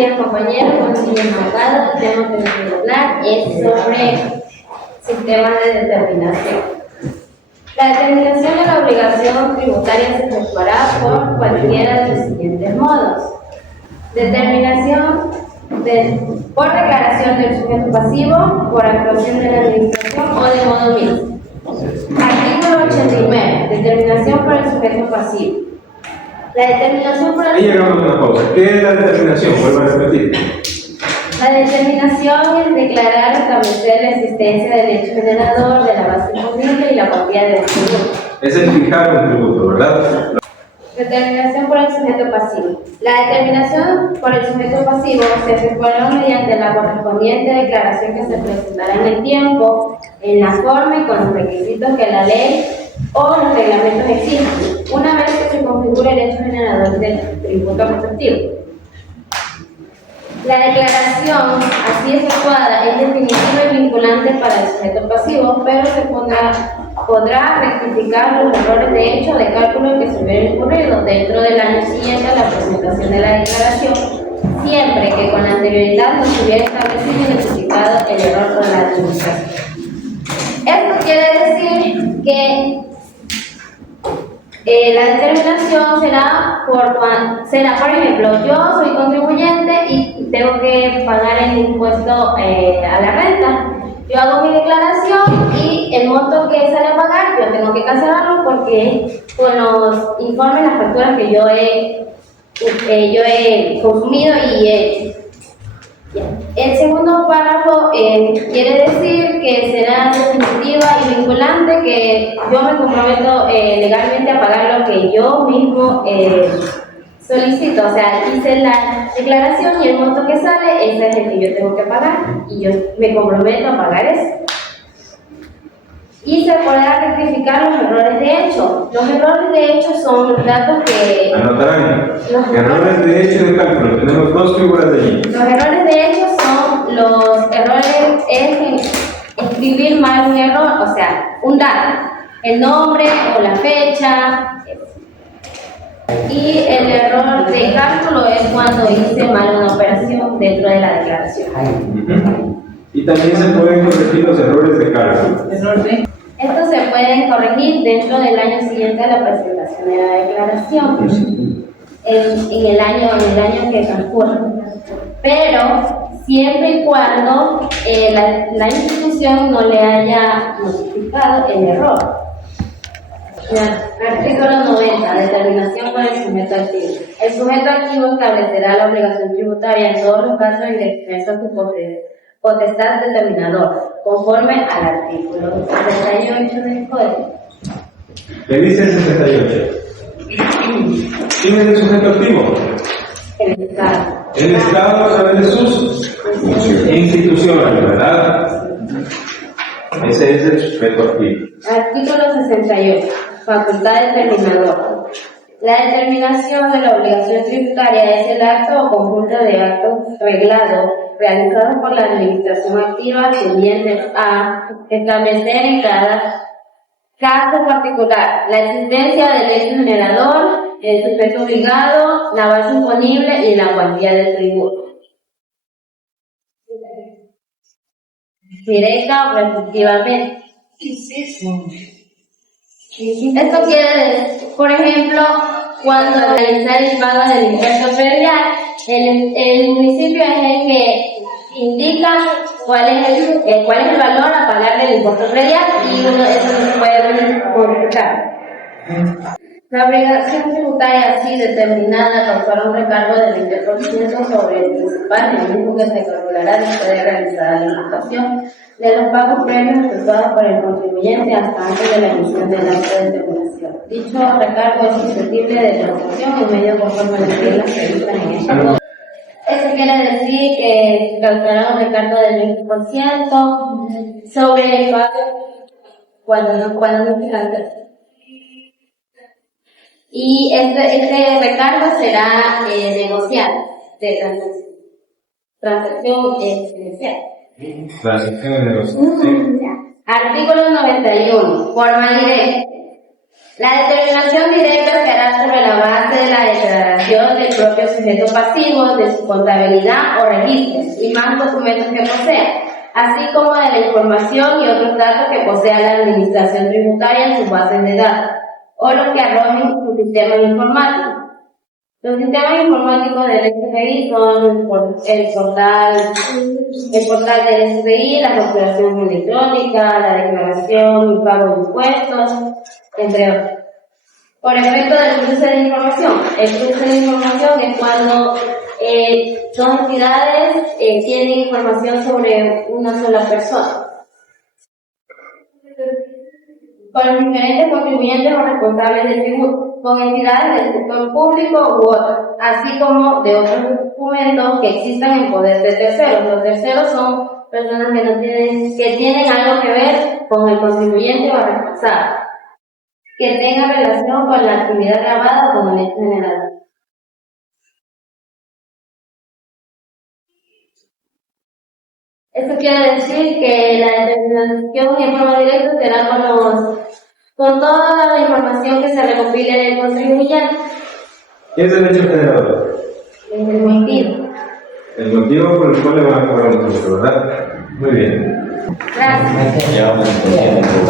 días, compañeros. Buenos días, abogados. El tema que les voy a hablar es sobre sistemas de determinación. La determinación de la obligación tributaria se efectuará por cualquiera de los siguientes modos. Determinación por declaración del sujeto pasivo, por actuación de la administración o de modo mixto. Artículo 89. Determinación por el sujeto pasivo. La determinación por el... Ahí llegamos a una pausa. ¿Qué es la determinación? Vuelvo a repetir. La determinación es declarar o establecer la existencia del hecho generador, de la base imponible y la cuantía del tributo. Es el fijar un tributo, ¿verdad? Determinación por el sujeto pasivo. La determinación por el sujeto pasivo se efectuará mediante la correspondiente declaración que se presentará en el tiempo, en la forma y con los requisitos que la ley o los reglamentos exigen, una vez que se configure el hecho generador del tributo respectivo. La declaración así efectuada es definitiva y vinculante para el sujeto pasivo, pero se podrá rectificar los errores de hecho de cálculo que se hubieran ocurrido dentro del año siguiente a la presentación de la declaración, siempre que con anterioridad no se hubiera establecido y notificado el error con la administración. Esto quiere decir que la determinación será, por ejemplo, yo soy contribuyente y tengo que pagar el impuesto a la renta. Yo hago mi declaración y el monto que sale a pagar yo tengo que cancelarlo porque con los informes, las facturas que yo he consumido y el segundo párrafo quiere decir que será definitiva y vinculante, que yo me comprometo legalmente a pagar lo que yo mismo solicito. O sea, hice la declaración y el monto que sale, ese es el que yo tengo que pagar y yo me comprometo a pagar eso. Y se podrá rectificar los errores de hecho. Los errores de hecho son los datos que... Anotarán. Errores de hecho y de cálculo. Tenemos dos figuras de allí. Los errores de hecho son los errores en escribir mal un error, o sea, un dato, el nombre o la fecha. Y el error de cálculo es cuando hice mal una operación dentro de la declaración. Y también se pueden corregir los errores de cálculo. Estos se pueden corregir dentro del año siguiente a la presentación de la declaración, en el año que transcurra. Pero siempre y cuando la institución no le haya notificado el error. Artículo 90. Determinación por el sujeto activo. El sujeto activo establecerá la obligación tributaria en todos los casos en exceso que potestad determinador, conforme al artículo 68 del Código. ¿Qué dice el 68? ¿Quién es el sujeto activo? El Estado. El Estado a través de sus instituciones, ¿verdad? Ese es el sujeto activo. Artículo 68. Facultad determinadora. La determinación de la obligación tributaria es el acto o conjunto de actos reglados realizados por la administración activa tendientes a establecer en cada caso particular la existencia del hecho generador, el sujeto obligado, la base imponible y la cuantía del tributo. Directa o respectivamente. Esto quiere decir, por ejemplo, cuando realizar el pago del impuesto predial, el municipio es el que indica cuál es el valor a pagar del impuesto predial y eso no se puede consultar. La obligación tributaria así determinada causará un recargo del 20% sobre el principal, el mismo que se calculará después de realizar la imputación de los pagos previos efectuados por el contribuyente hasta antes de la emisión del acto de determinación. Dicho recargo es susceptible de transacción en medio conforme a las reglas previstas en este código. Eso quiere decir que causará un recargo del 20% sobre el pago cuando no se alcanza. Y este recargo será negociado de transacción inicial. Transacción de negociación. Artículo 91. Forma directa. La determinación directa se hará sobre la base de la declaración del propio sujeto pasivo, de su contabilidad o registros y más documentos que posea, así como de la información y otros datos que posea la administración tributaria en sus bases de datos, o los que arrojen sus sistemas informáticos. Los sistemas informáticos del SBI son el portal del SBI, la facturación electrónica, la declaración y pago de impuestos, entre otros. Por efecto del cruce de información. El cruce de información es cuando dos entidades tienen información sobre una sola persona. Con los diferentes contribuyentes o responsables del tributo, con entidades del sector público u otras, así como de otros documentos que existan en poder de terceros. Los terceros son personas que tienen algo que ver con el contribuyente o responsable, que tengan relación con la actividad grabada o con el hecho general. Esto quiere decir que la determinación en forma directa será con toda la información que se recopile del contribuyente. ¿Qué es el hecho generador? Es el motivo. El motivo por el cual le van a cobrar un impuesto, ¿verdad? Muy bien. Gracias.